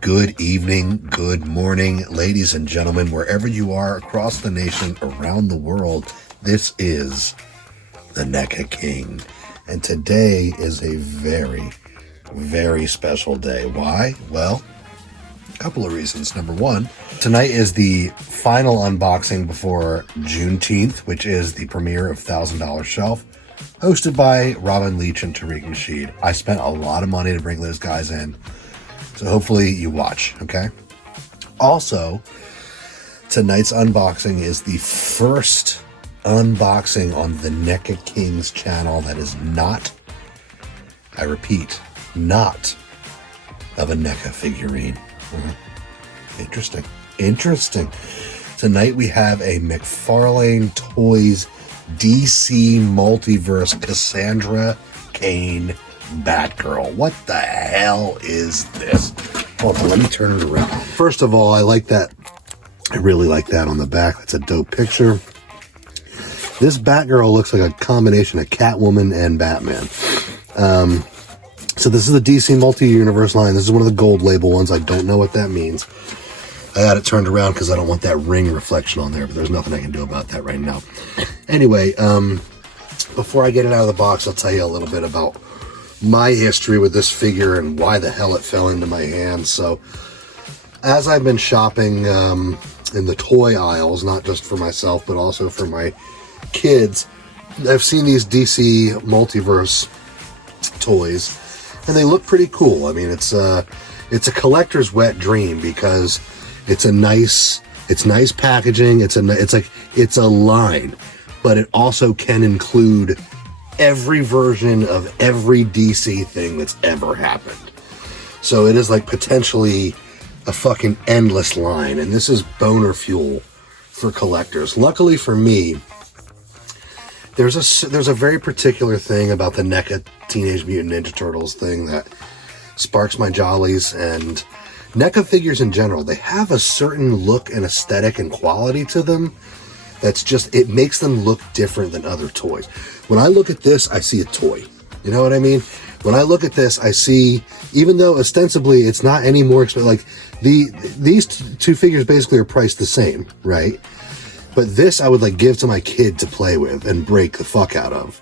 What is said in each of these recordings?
Good evening, good morning, ladies and gentlemen, wherever you are across the nation, around the world. This is the NECA King. And today is a very, very special day. Why? Well, a couple of reasons. Number one, tonight is the final unboxing before Juneteenth, which is the premiere of $1,000 Shelf, hosted by Robin Leach and Tariq Nasheed. I spent a lot of money to bring those guys in, so hopefully you watch, okay? Also, tonight's unboxing is the first unboxing on the NECA King's channel that is not, I repeat, not of a NECA figurine. Interesting. Tonight we have a MCFARLANE Toys DC Multiverse Cassandra, Cain, Batgirl. What the hell is this? Hold on, let me turn it around. First of all, I like that. I really like that on the back. That's a dope picture. This Batgirl looks like a combination of Catwoman and Batman. So this is the DC Multi-Universe line. This is one of the gold label ones. I don't know what that means. I got it turned around because I don't want that ring reflection on there, but there's nothing I can do about that right now. Anyway, before I get it out of the box, I'll tell you a little bit about my history with this figure and why the hell it fell into my hands. So as I've been shopping in the toy aisles, not just for myself but also for my kids, I've seen these DC Multiverse toys and they look pretty cool. I mean, it's a collector's wet dream because it's nice packaging. It's a line, but it also can include every version of every DC thing that's ever happened. So it is like potentially a fucking endless line, and this is boner fuel for collectors. Luckily for me, there's a very particular thing about the NECA Teenage Mutant Ninja Turtles thing that sparks my jollies, and NECA figures in general, they have a certain look and aesthetic and quality to them that's just, it makes them look different than other toys. When I look at this, I see a toy. You know what I mean? When I look at this, I see, even though ostensibly it's not any more expensive, like these two figures basically are priced the same, right? But this I would like give to my kid to play with and break the fuck out of.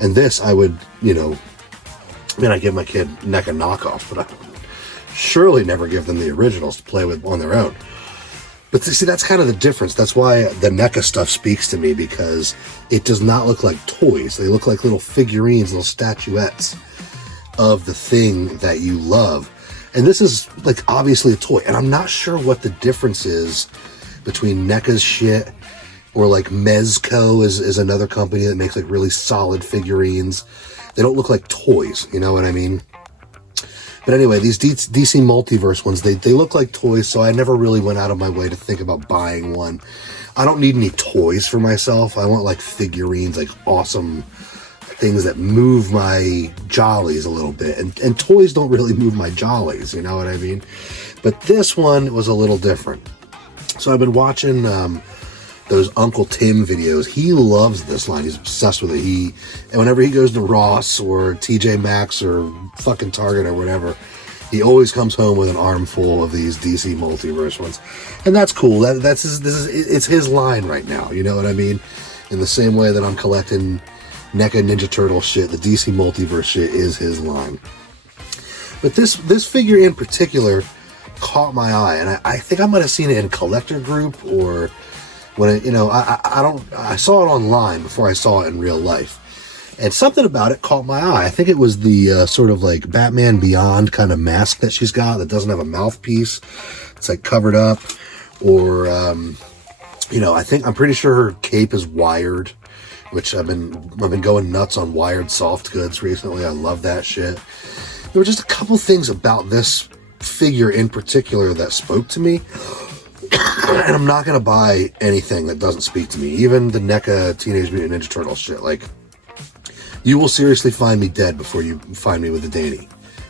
And this I would, I give my kid NECA knockoffs, but I would surely never give them the originals to play with on their own. But see, that's kind of the difference. That's why the NECA stuff speaks to me, because it does not look like toys. They look like little figurines, little statuettes of the thing that you love. And this is like obviously a toy. And I'm not sure what the difference is between NECA's shit or like Mezco is another company that makes like really solid figurines. They don't look like toys, you know what I mean? But anyway, these DC Multiverse ones, they look like toys, so I never really went out of my way to think about buying one. I don't need any toys for myself. I want like figurines, like awesome things that move my jollies a little bit. And toys don't really move my jollies, you know what I mean? But this one was a little different. So I've been watching those Uncle Tim videos. He loves this line. He's obsessed with it. And whenever he goes to Ross or TJ Maxx or fucking Target or whatever, he always comes home with an armful of these DC Multiverse ones. And that's cool. It's his line right now. You know what I mean? In the same way that I'm collecting NECA Ninja Turtle shit, the DC Multiverse shit is his line. But this figure in particular caught my eye, and I think I might have seen it in a collector group, or when it, I saw it online before I saw it in real life, and something about it caught my eye. I think it was the sort of like Batman Beyond kind of mask that she's got that doesn't have a mouthpiece. It's like covered up, or I'm pretty sure her cape is wired, which I've been going nuts on wired soft goods recently. I love that shit. There were just a couple things about this figure in particular that spoke to me. And I'm not going to buy anything that doesn't speak to me. Even the NECA Teenage Mutant Ninja Turtle shit. Like, you will seriously find me dead before you find me with a Danny.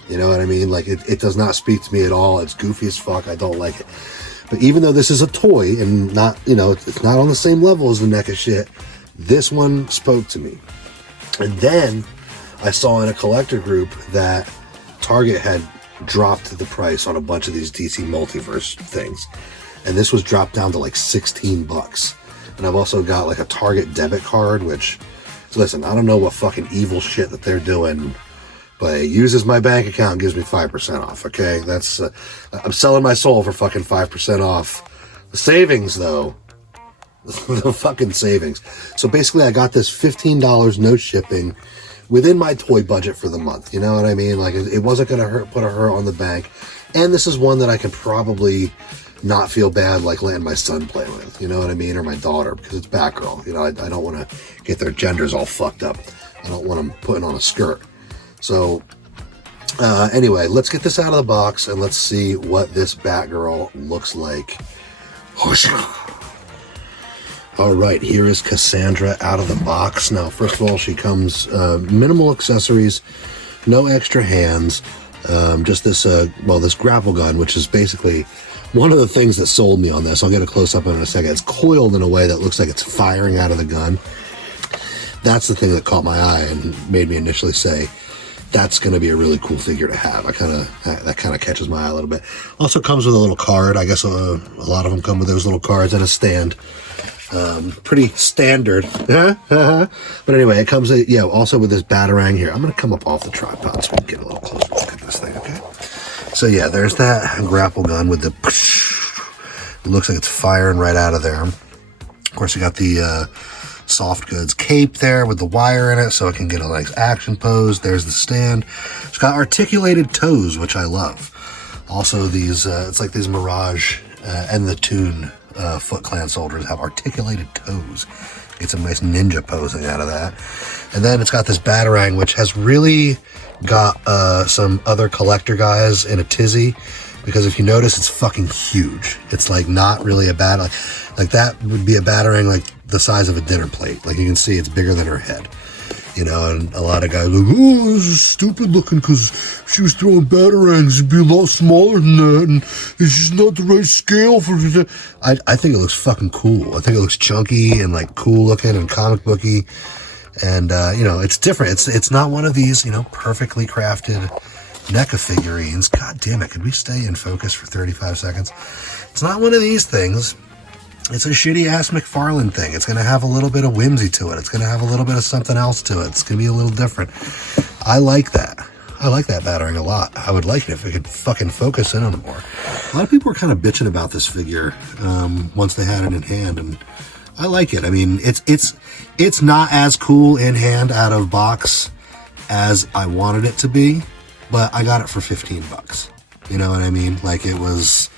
You know what I mean? Like, it does not speak to me at all. It's goofy as fuck. I don't like it. But even though this is a toy and not, it's not on the same level as the NECA shit, this one spoke to me. And then I saw in a collector group that Target had dropped the price on a bunch of these DC Multiverse things. And this was dropped down to like 16 bucks. And I've also got like a Target debit card, which, listen, I don't know what fucking evil shit that they're doing, but it uses my bank account and gives me 5% off, okay? That's, I'm selling my soul for fucking 5% off. The savings, though, the fucking savings. So basically, I got this $15, no shipping, within my toy budget for the month. You know what I mean? Like, it wasn't going to put a hurt on the bank. And this is one that I can probably not feel bad like letting my son play with, you know what I mean? Or my daughter, because it's Batgirl. You know, I don't want to get their genders all fucked up. I don't want them putting on a skirt. So, anyway, let's get this out of the box and let's see what this Batgirl looks like. All right, here is Cassandra out of the box. Now, first of all, she comes minimal accessories, no extra hands, just this, this grapple gun, which is basically one of the things that sold me on this. I'll get a close-up in a second. It's coiled in a way that looks like it's firing out of the gun. That's the thing that caught my eye and made me initially say, that's going to be a really cool figure to have. That kind of catches my eye a little bit. Also comes with a little card. I guess a lot of them come with those little cards and a stand. Pretty standard. But anyway, it comes, also with this Batarang here. I'm going to come up off the tripod so we can get a little closer look at this thing, okay? So yeah, there's that grapple gun with the, it looks like it's firing right out of there. Of course, you got the soft goods cape there with the wire in it so it can get a nice action pose. There's the stand. It's got articulated toes, which I love. Also these, it's like these Mirage and the Toon Foot Clan soldiers have articulated toes. Get some nice ninja posing out of that. And then it's got this Batarang, which has really got some other collector guys in a tizzy, because if you notice, it's fucking huge. It's like not really a bat, like that would be a Batarang like the size of a dinner plate. Like you can see, it's bigger than her head. You know, and a lot of guys are like, oh, this is stupid looking because she was throwing Batarangs. It'd be a lot smaller than that, and it's just not the right scale for that. I think it looks fucking cool. I think it looks chunky and like cool looking and comic booky. And, it's different. It's not one of these, perfectly crafted NECA figurines. God damn it. Could we stay in focus for 35 seconds? It's not one of these things. It's a shitty ass McFarlane thing. It's going to have a little bit of whimsy to it. It's going to have a little bit of something else to it. It's going to be a little different. I like that. I like that Batarang a lot. I would like it if it could fucking focus in on it more. A lot of people were kind of bitching about this figure once they had it in hand, and I like it. I mean, it's not as cool in hand out of box as I wanted it to be, but I got it for 15 bucks. You know what I mean? Like it was,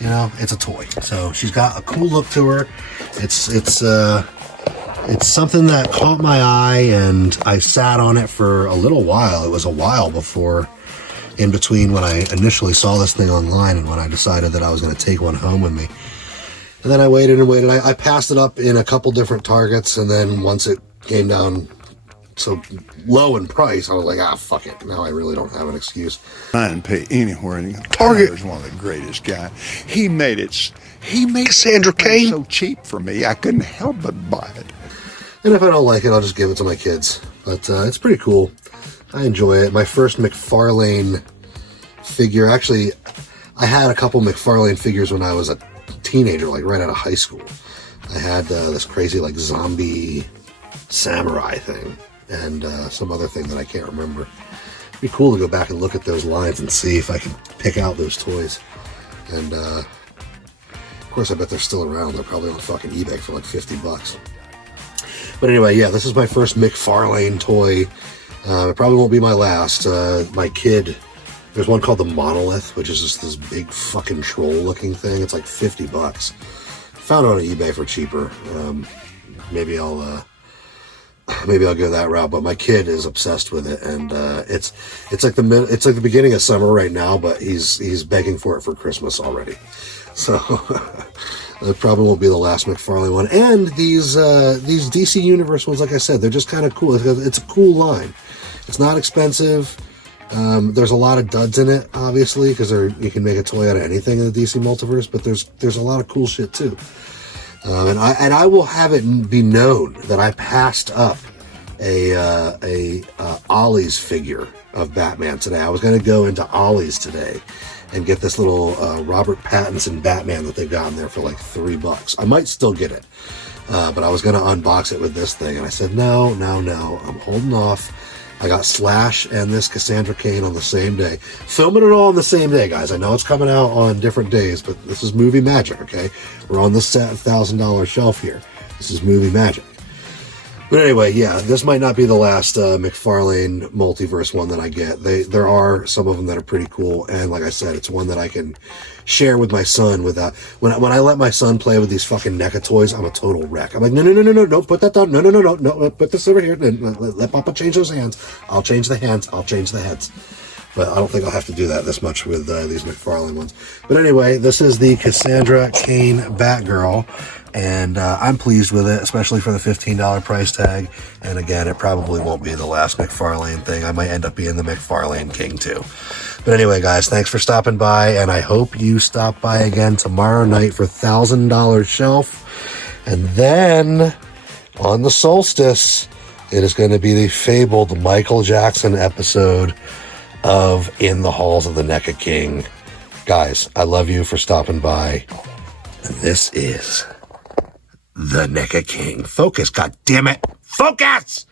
it's a toy. So she's got a cool look to her. It's something that caught my eye, and I sat on it for a little while. It was a while before, in between when I initially saw this thing online and when I decided that I was going to take one home with me. And then I waited and waited. I passed it up in a couple different Targets, and then once it came down so low in price, I was like, fuck it. Now I really don't have an excuse. I didn't pay anywhere. Target is one of the greatest guys. He made Cassandra Cain so cheap for me, I couldn't help but buy it. And if I don't like it, I'll just give it to my kids. But it's pretty cool. I enjoy it. My first McFarlane figure, actually, I had a couple McFarlane figures when I was a teenager, like right out of high school. I had this crazy like zombie samurai thing and some other thing that I can't remember. It'd be cool to go back and look at those lines and see if I can pick out those toys. And of course, I bet they're still around. They're probably on fucking eBay for like 50 bucks. But anyway, yeah, this is my first McFarlane toy. It probably won't be my last. My kid, there's one called the Monolith, which is just this big fucking troll looking thing. It's like 50 bucks. Found it on eBay for cheaper. Maybe I'll go that route. But my kid is obsessed with it, and it's like the beginning of summer right now, but he's begging for it for Christmas already. So it probably won't be the last McFarlane one. And these DC Universe ones, like I said, they're just kind of cool. It's a cool line. It's not expensive. There's a lot of duds in it, obviously, because you can make a toy out of anything in the DC Multiverse, but there's a lot of cool shit too. And I will have it be known that I passed up a Ollie's figure of Batman today. I was going to go into Ollie's today and get this little Robert Pattinson Batman that they've got in there for like $3. I might still get it, but I was going to unbox it with this thing, and I said no, I'm holding off. I got Slash and this Cassandra Cain on the same day. Filming it all on the same day, guys. I know it's coming out on different days, but this is movie magic, okay? We're on the $1,000 shelf here. This is movie magic. But anyway, yeah, this might not be the last McFarlane multiverse one that I get. There are some of them that are pretty cool, and like I said, it's one that I can share with my son. Without when I let my son play with these fucking NECA toys, I'm a total wreck. I'm like, no, don't put that down. No, put this over here. Let Papa change those hands. I'll change the hands. I'll change the heads. But I don't think I'll have to do that this much with these McFarlane ones. But anyway, this is the Cassandra Cain Batgirl, and I'm pleased with it, especially for the $15 price tag. And again, it probably won't be the last McFarlane thing. I might end up being the McFarlane King too. But anyway, guys, thanks for stopping by, and I hope you stop by again tomorrow night for $1,000 shelf. And then on the solstice, it is going to be the fabled Michael Jackson episode of In the Halls of the NECA King. Guys, I love you for stopping by. And this is the NECA King. Focus, goddammit! Focus!